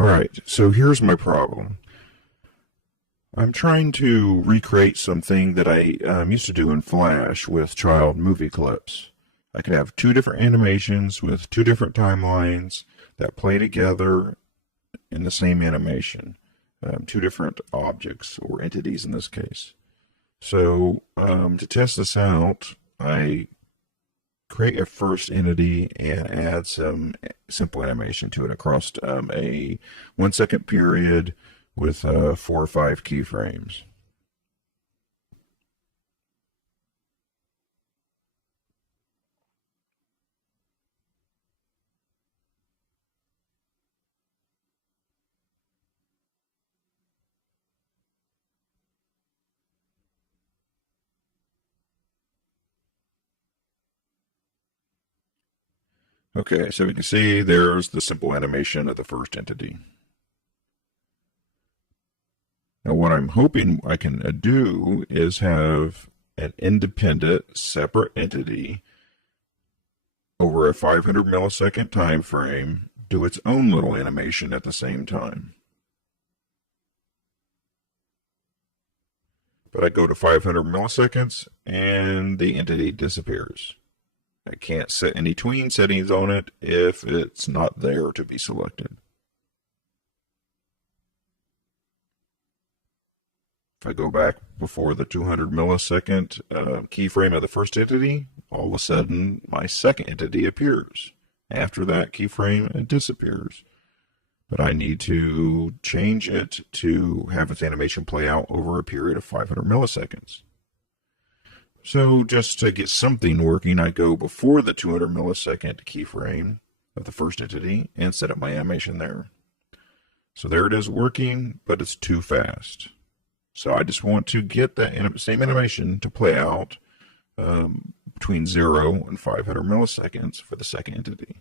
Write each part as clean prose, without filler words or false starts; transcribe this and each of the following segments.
Alright, so here's my problem. I'm trying to recreate something that I used to do in Flash with child movie clips. I could have two different animations with two different timelines that play together in the same animation. Two different objects, or entities in this case. So, to test this out, I create a first entity and add some simple animation to it across a 1 second period with 4 or 5 keyframes. Okay, so we can see there's the simple animation of the first entity. Now what I'm hoping I can do is have an independent, separate entity over a 500 millisecond time frame do its own little animation at the same time. But I go to 500 milliseconds and the entity disappears. I can't set any tween settings on it if it's not there to be selected. If I go back before the 200 millisecond keyframe of the first entity, all of a sudden my second entity appears. After that keyframe, it disappears. But I need to change it to have its animation play out over a period of 500 milliseconds. So just to get something working, I go before the 200 millisecond keyframe of the first entity and set up my animation there. So there it is working, but it's too fast. So I just want to get that same animation to play out between 0 and 500 milliseconds for the second entity.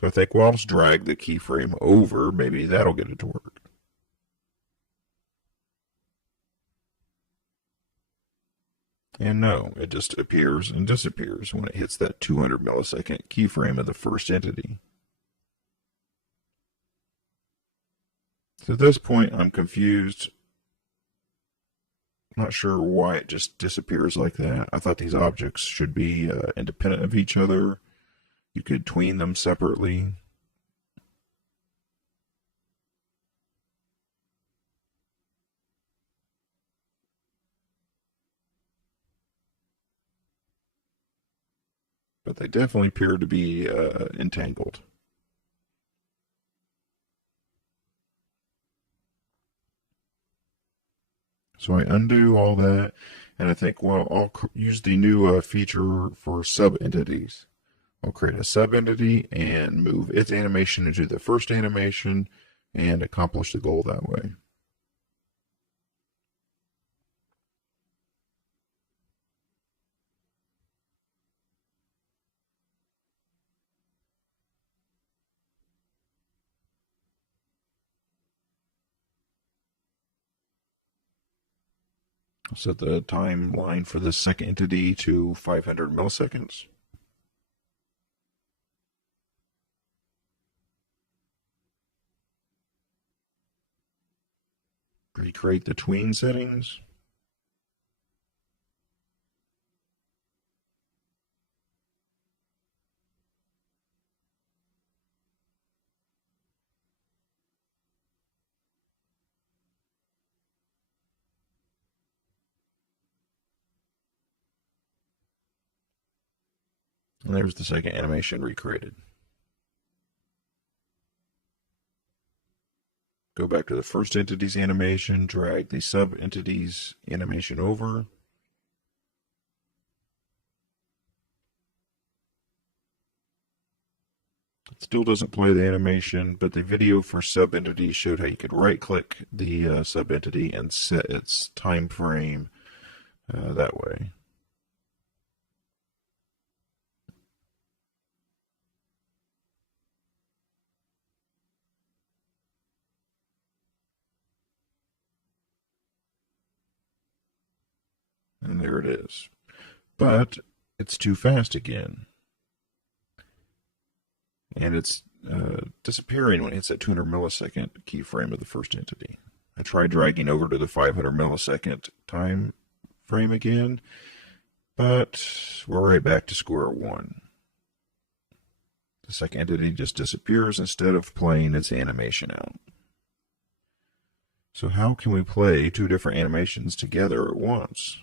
So I think, well, I'll just drag the keyframe over. Maybe that'll get it to work. And no, it just appears and disappears when it hits that 200 millisecond keyframe of the first entity. So at this point, I'm confused. Not sure why it just disappears like that. I thought these objects should be independent of each other. You could tween them separately. But they definitely appear to be entangled. So I undo all that, and I think, well, I'll use the new feature for sub-entities. I'll create a sub-entity and move its animation into the first animation and accomplish the goal that way. I'll set the timeline for the second entity to 500 milliseconds. Recreate the tween settings. And there's the second animation recreated. Go back to the first entity's animation, drag the sub-entity's animation over. It still doesn't play the animation, but the video for sub-entity showed how you could right-click the sub-entity and set its time frame that way. And there it is. But it's too fast again. And it's disappearing when it hits that 200 millisecond keyframe of the first entity. I tried dragging over to the 500 millisecond time frame again, but we're right back to square one. The second entity just disappears instead of playing its animation out. So how can we play two different animations together at once?